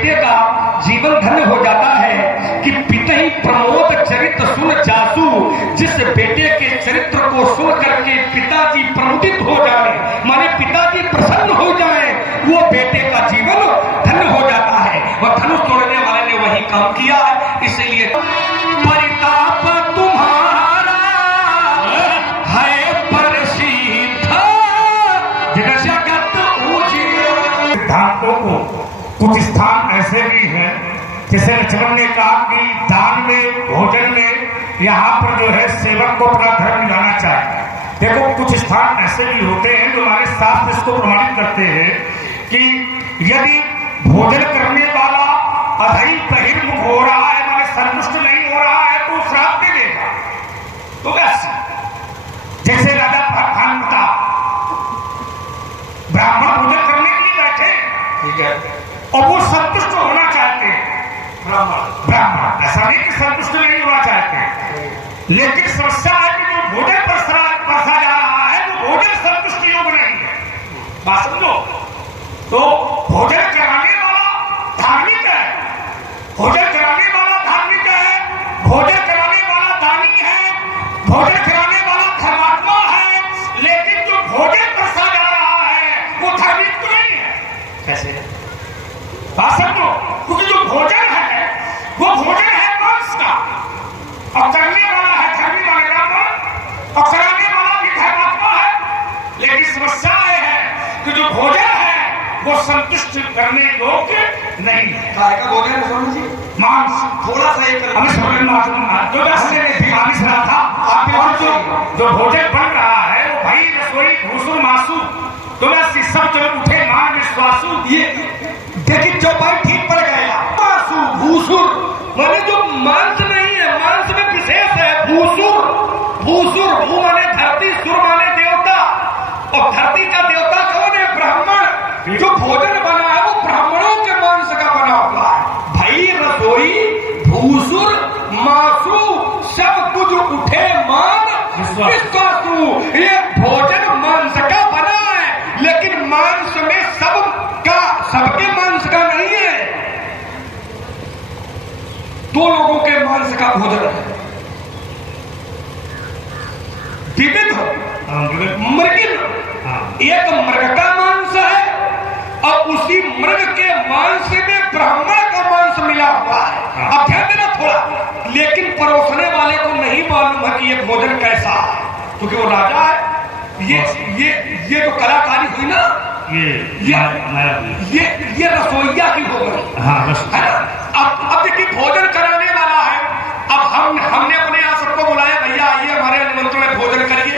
बेटे का जीवन धन्य हो जाता है कि पिता ही प्रमोद चरित्र सुन जासू। जिस बेटे के चरित्र को सुन करके पिताजी प्रमुदित हो जाए, माने पिताजी प्रसन्न हो जाए, वो बेटे का जीवन धन्य हो जाता है। और धनुष तोड़ने वाले ने वही काम किया है। इसलिए परिताप तुम्हारा है प्रसिद्ध जगत ऊंचे। सिद्धांतों को कुछ स्थान ऐसे भी हैं, जैसे लक्ष्मण ने कहा कि दान में, भोजन में, यहाँ पर जो है सेवक को अपना धर्म मिलाना चाहिए। देखो कुछ स्थान ऐसे भी होते हैं जो हमारे शास्त्र इसको प्रमाणित करते हैं कि यदि भोजन करने वाला अधई बहिर्मुख हो रहा है, माने संतुष्ट नहीं हो रहा है, तो श्राप दे देगा। तो वैसे जैसे राजा भानुमता ब्राह्मण भोजन करने के लिए बैठे, ठीक है, और वो संतुष्ट होना चाहते हैं। ब्राह्मण ऐसा नहीं कि संतुष्ट नहीं होना चाहते, लेकिन समस्या है कि जो भोजन परसा जा रहा है वो भोजन संतुष्ट योग नहीं है। बात समझो। तो भोजन कराने वाला धार्मिक है, भोजन कराने वाला धार्मिक है, भोजन कराने वाला दानी है, भोजन कराने वाला धर्मात्मा है, लेकिन जो भोजन परसा जा रहा है वो धार्मिक तो नहीं है। कैसे? बात समझो। क्योंकि जो भोजन है वो भोजन है मांस का, और करने वाला है धर्मी वाले ब्राह्मण, और कराने वाला भी धर्मात्मा है। लेकिन समस्या है कि जो भोजन है वो संतुष्ट करने योग्य नहीं है। काय का भोजन है स्वामी जी? मांस। थोड़ा सा एक हमें समझ में जो मानिस रहा था आपके, और जो भोजन बन रहा है वो भाई रसोई भूसुर मासू, तो मैं सब चलो उठे मान विश्वासु। ये देखिए चौपाई ठीक पड़ गया। मासू भूसुर माने जो मांस नहीं है, मांस में विशेष है भूसुर। भूसुर भू माने धरती, सुर माने देवता, और धरती का देवता कौन है? ब्राह्मण। जो भोजन बना है वो ब्राह्मणों के मांस का बना हुआ है। भाई रसोई भूसुर मासू सब कुछ उठे मान विश्वासु। ये भोजन मांस का बना है, लेकिन मांस में सबके मांस का नहीं है। दो लोगों के मांस का भोजन है। विविध मृगिन, एक मृग का मांस है और उसी मृग के मांस में ब्राह्मण का मांस मिला हुआ है। अब ध्यान देना थोड़ा। लेकिन परोसने वाले को नहीं मालूम है कि ये भोजन कैसा है, क्योंकि वो राजा है। ये जो कलाकारी हुई ना, ये रसोईया की हो गई। हाँ, है ना। अब देखिए भोजन कराने वाला है। अब हमने अपने यहाँ सबको बुलाया, भैया आइए हमारे निमंत्रण में भोजन करिए।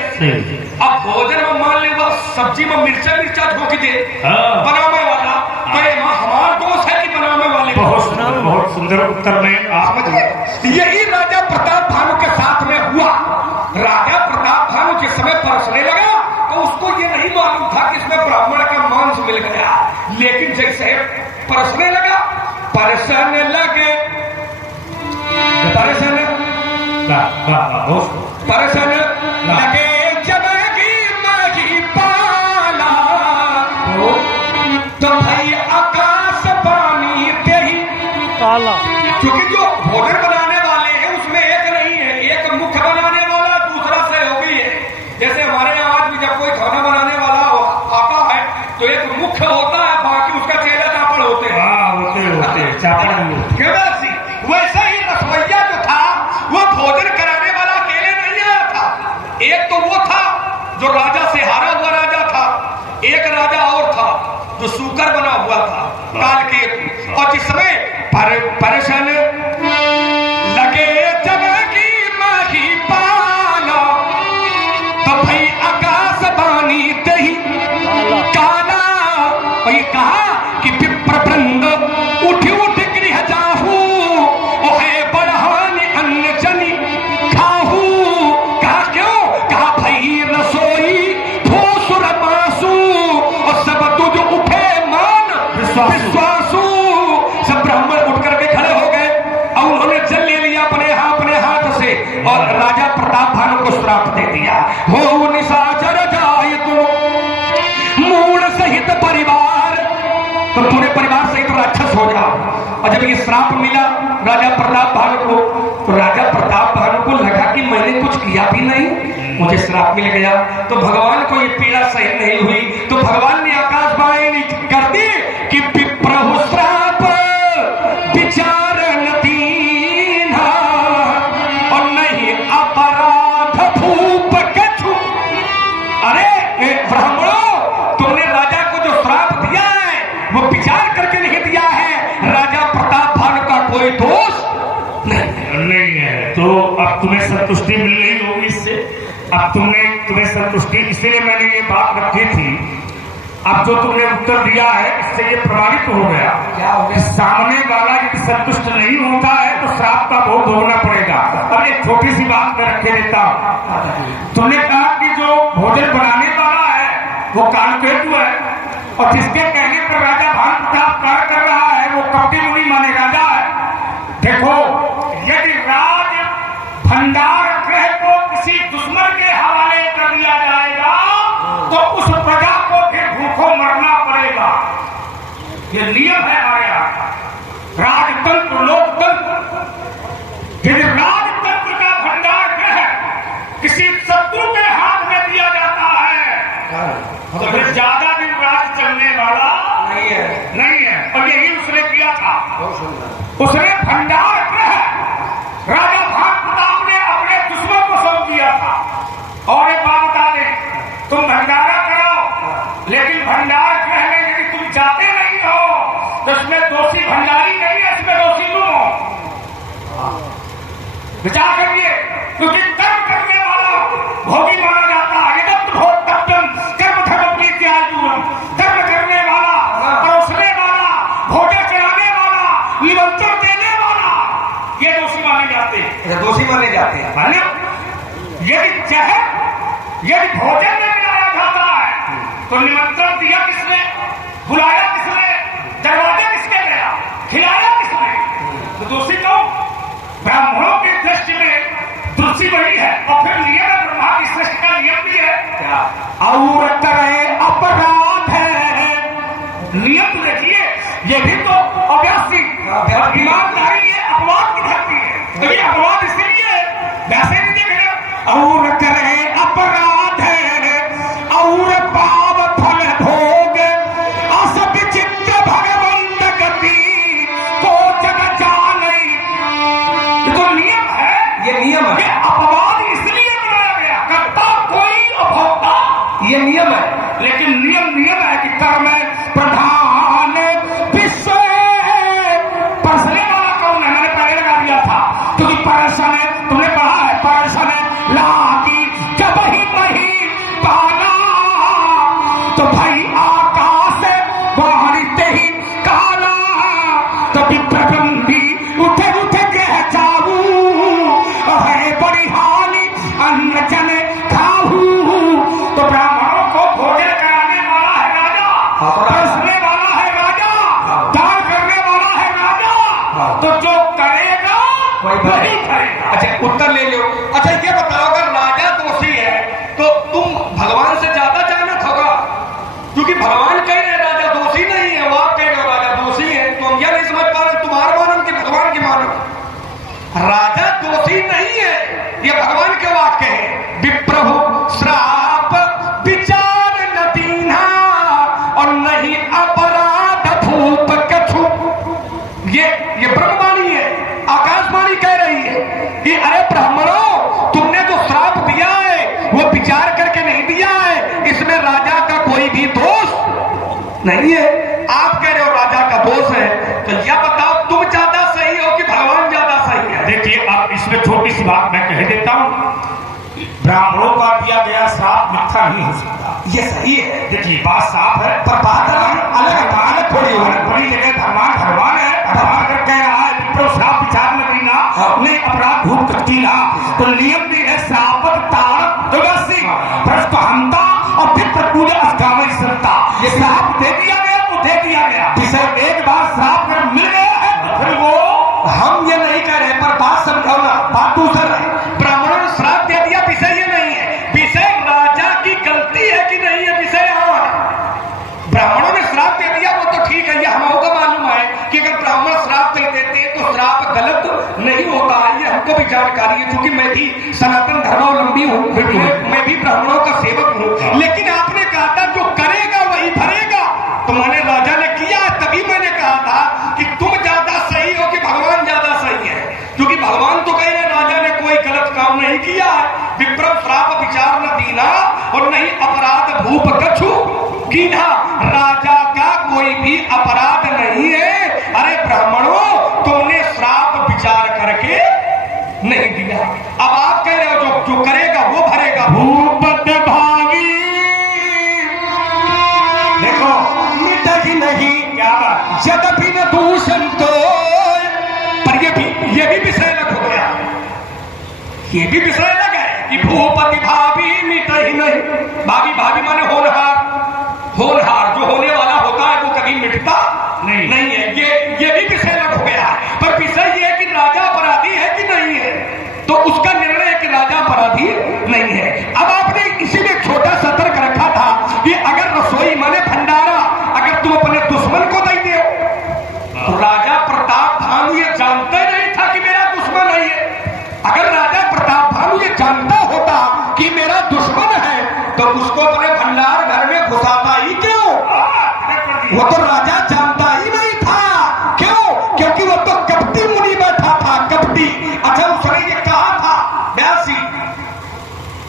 अब भोजन में मान लेगा सब्जी में मिर्चा ठोक दे बनाने वाला, तो हमारा दोष है कि बनाने वाले। बहुत सुंदर उत्तर में आप यही राजा प्रताप भानु के साथ में हुआ। राजा प्रताप भानु जिस समय परसने लगा तो उसको ये नहीं मालूम था कि इसमें ब्राह्मण का मांस मिल गया। लेकिन जैसे परसने लगा, परसने लगे, परसन लगे जब की पाला, तो भाई आकाश पानी ते ही काला। क्योंकि जो भोजन बनाने वाले हैं उसमें एक नहीं है, एक मुख्य बनाने वाला, दूसरा सहयोगी है। जैसे हमारे यहाँ आज भी जब कोई खाना बनाने वाला आता है तो एक मुख्य होता है, बाकी उसका चेहरा चापड़ होते हैं। होते चापड़। वैसा ही रसोईया जो था वो भोजन कराने वाला अकेले नहीं आया था। एक तो वो था जो राजा से हारा हुआ राजा था, एक राजा और था जो सूकर बना हुआ था, कालकेतु। और जिसमें परेशान लगे जब की माही पाला, तो भाई आकाश बानी दही काला। और ये कहा कि विप्र वृंद उठ गृह जाहू, है बढ़ान अन्न जनी खाहू। कहा क्यों? कहा भाई रसोई भूसुर मासू, और सब तुझ उठे मान विश्वासू। सब ब्राह्मण उठ करके खड़े हो गए और उन्होंने जल ले लिया अपने हाथ से, और राजा प्रताप भानु को श्राप दे दिया। हो निशाचर जाए तुम मूल सहित परिवार, तो पूरे परिवार सहित राक्षस बेहोश हो जाओ। और जब ये श्राप मिला राजा प्रताप भानु को, तो राजा प्रताप भानु को लगा कि मैंने कुछ किया भी नहीं, मुझे श्राप मिल गया। तो भगवान को ये पीड़ा सही नहीं हुई, तो भगवान ने आकाशवाणी कर दी कि विप्रहु श्राप विचार नदीना और नहीं अपराध भूप कछु। अरे ब्राह्मणों, तुमने राजा को जो श्राप दिया है वो विचार करके नहीं दिया है, राजा प्रताप भानु का कोई दोष नहीं है। तो अब तुम्हें संतुष्टि मिल रही होगी इससे। अब तुम्हें संतुष्टि, इसलिए मैंने ये बात रखी थी। अब जो तुमने उत्तर दिया है इससे ये प्रमाणित हो गया, क्या हो गया? सामने वाला यदि संतुष्ट नहीं होता है तो श्राप का भोग भोगना पड़ेगा। अब एक छोटी सी बात मैं रखे देता हूँ। तुमने कहा कि जो भोजन बनाने वाला है वो कालकेतु है, और जिसके कहने पर राजा भानु प्रताप कार्य कर रहा है वो कपटी मुनि माने राजा है। देखो, यदि राज भंडार गृह को किसी दुश्मन के हवाले कर दिया जाएगा तो उस प्रजा को फिर भूखों मरना पड़ेगा। ये नियम है हमारे यहाँ राजतंत्र, लोकतंत्र। यदि राजतंत्र का भंडार गृह किसी शत्रु के हाथ में दिया जाता है तो फिर ज्यादा दिन राज चलने वाला नहीं है। और यही उसने किया था। उसने भंडार गृह राजा भानु प्रताप ने अपने दुश्मन को सौंप दिया था। और एक बात बता दें, तुम भंडारा कराओ, लेकिन भंडार गृह में यदि तुम जाते नहीं हो तो इसमें दोषी भंडारी नहीं है, इसमें दोषी तुम हो। विचार करिए, क्योंकि कर्म करने वाला भोगी माना जाता है। कर्म धर्म प्रीत्याजुरम, कर्म करने वाला, परोसने वाला, भोजन चढ़ाने वाला, निमंत्रण देने वाला, ये दोषी माने जाते हैं। दोषी माने जाते हैं। यदि भोजन में मिलाया जाता है तो निमंत्रण दिया किसने, बुलाया किसने, दरवाजे किसके गया, खिलाया किसने, तो दोषी कौन? ब्राह्मणों की दृष्टि में दोषी वही है। और फिर नियम ब्रह्मा की सृष्टि का नियम भी है क्या? और करे अपराध है। नियम तो देखिए, ये भी तो अव्यासी ईमानदारी, ये अपवाद की धरती है। तो ये अपवाद इसलिए वैसे नहीं देख रहे। और करे अपराध है और पाप फल भोग अस विचित्र भगवंत गति को जग जाने। ये तो नियम है, ये नियम है। ये अपवाद इसलिए बनाया गया, करता कोई अभोक्ता, ये नियम है। लेकिन नियम है कि कर्म प्रधान विश्व। परसने वाला कौन है? मैंने पहले लगा दिया था, क्योंकि परसन तुमने पढ़ा है, परसन लागी जब ही नहीं पाला तो भाई आकाश वारिते ही काला। तो विप्रबंधी उठे ग्रह जाऊ है बड़ी हानि अन्न जन खाऊ। तो ब्राह्मणों को भोजन कराने वाला है राजा, परसने वाला है राजा, दान करने वाला है राजा। तो जो करेगा वही करेगा। अच्छा, उत्तर ले लो। अच्छा, ये बताओ, अगर राजा दोषी है तो तुम भगवान से ज्यादा जानत होगा, क्योंकि भगवान कह रहे राजा दोषी नहीं है, वो आप कह रहे हो राजा दोषी है। तो हम यह नहीं समझ पा रहे तुम्हारा मानव कि भगवान की मानव। राजा दोषी नहीं है, ये भगवान के वाक्य है। विप्रभु श्राप विचार न दीना और नहीं अपराध भूप कछु। ये ब्रह्मवाणी है, आकाशवाणी कह रही है कि अरे ब्राह्मणों, तुमने जो श्राप दिया है वो विचार करके नहीं दिया है, इसमें राजा का कोई भी दोष नहीं है। आप कह रहे हो राजा का दोष है, तो यह बताओ तुम ज्यादा सही हो कि भगवान ज्यादा सही है? देखिए, अब इसमें छोटी सी बात मैं कह देता हूँ। ब्राह्मणों का दिया गया श्राप मिथ्या नहीं हो सकता, ये सही है। देखिए बात साफ है, पर बात अलग थोड़ी हो। बड़ी जगह भगवान है, भगवान अगर कह रहा है विप्रो श्राप विचार न करना, नहीं अपराध भूप कचीला, तो नियम भी है श्रापत तारक दुर्गसी भ्रष्ट हंता और विप्र पूजा अस्कामय संता। ये श्राप दे दिया गया तो दे दिया गया। जिसे एक बार श्राप कर मिल गया है फिर वो, हम ये नहीं कह रहे, पर बात समझाओ ना, बात दूसरा है। ब्राह्मणों ने श्राप दे दिया, विषय ये नहीं है, विषय राजा की गलती है कि नहीं है, विषय यहाँ है। ब्राह्मणों ने श्राप दे दिया वो तो ठीक है, ये हमको मालूम है कि अगर भी जानकारी है, क्योंकि मैं भी सनातन धर्मावलंबी हूँ, मैं भी ब्राह्मणों का सेवक हूँ। लेकिन आपने कहा था जो करेगा वही भरेगा, तो मैंने राजा ने किया, तभी मैंने कहा था कि तुम ज्यादा सही हो कि भगवान ज्यादा सही है, क्योंकि भगवान तो कह रहे राजा ने कोई गलत काम नहीं किया है। विप्रम श्राप विचार न दीना और नहीं अपराध भूप कछु कीन्हा, राजा का कोई भी अपराध नहीं है। अरे ब्राह्मणों, तुमने श्राप विचार करके नहीं दिया। अब आप कह रहे हो जो करेगा वो भरेगा। भूपत भावी देखो मिटा ही नहीं, क्या बात, यद्यपि न दूषण तो, पर ये भी विषय लग हो गया, ये भी विषय लग है कि भूपति भावी मिटा ही नहीं। भावी भावी माने होनहार, होनहार जो होने वाला होता है वो कभी मिटता नहीं है। ये भी विषय लग हो गया है, पर विषय ये है कि राजा अपराधी है कि नहीं है, तो उसका निर्णय है कि राजा अपराधी नहीं है। अब आपने इसी में छोटा सतर्क रखा था कि अगर रसोई माने भंडारा अगर तुम अपने दुश्मन को दे दो, तो राजा प्रताप भानु ये जानता नहीं था कि मेरा दुश्मन है ये। अगर राजा प्रताप भानु ये जानता होता कि मेरा दुश्मन है, तो उसको अपने भंडार घर में घुसाता ही क्यों? वो तो राजा जानता ही नहीं था। क्यों? क्योंकि वो तो कपटी मुनि बैठा था, कपटी। अच्छा, उसने ये कहा था व्यासी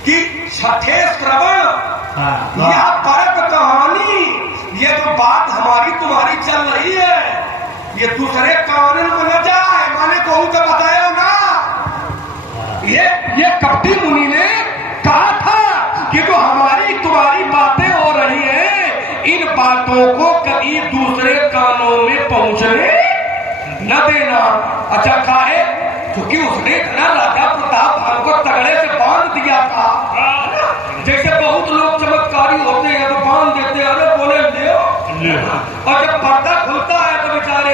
कि छठे श्रवण यह परक कहानी, ये जो बात हमारी तुम्हारी चल रही है ये दूसरे कानून में न जाए, माने कहूं तो बताया ना। ये कपटी मुनि ने कहा था कि जो हमारी तुम्हारी बातें हो रही हैं, इन बातों को कभी दूसरे कानों में पहुंचने न देना। अच्छा, काहे? क्योंकि उसने ना राजा प्रताप भानु को तगड़े से बांध दिया था। जैसे बहुत लोग चमत्कारी होते हैं तो बांध देते हैं, अरे बोले लियो, और जब पर्दा खुलता है तो बेचारे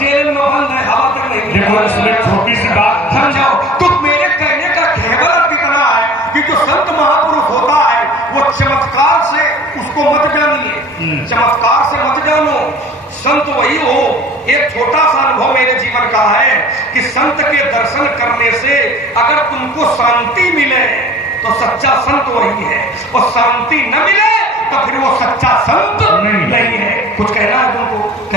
जेल में बंद है, हवा तक नहीं। देखो इसमें छोटी सी बात समझाओ, तो मेरे कहने का घेवर इतना है कि जो संत महापुरुष होता है वो चमत्कार से उसको मत जानिए, चमत्कार से मत जानो। संत वही हो। एक छोटा सा अनुभव मेरे जीवन का है कि संत के दर्शन करने से अगर तुमको शांति मिले तो सच्चा संत वही है, और शांति न मिले तो फिर वो सच्चा संत नहीं है। कुछ कहना है तुमको?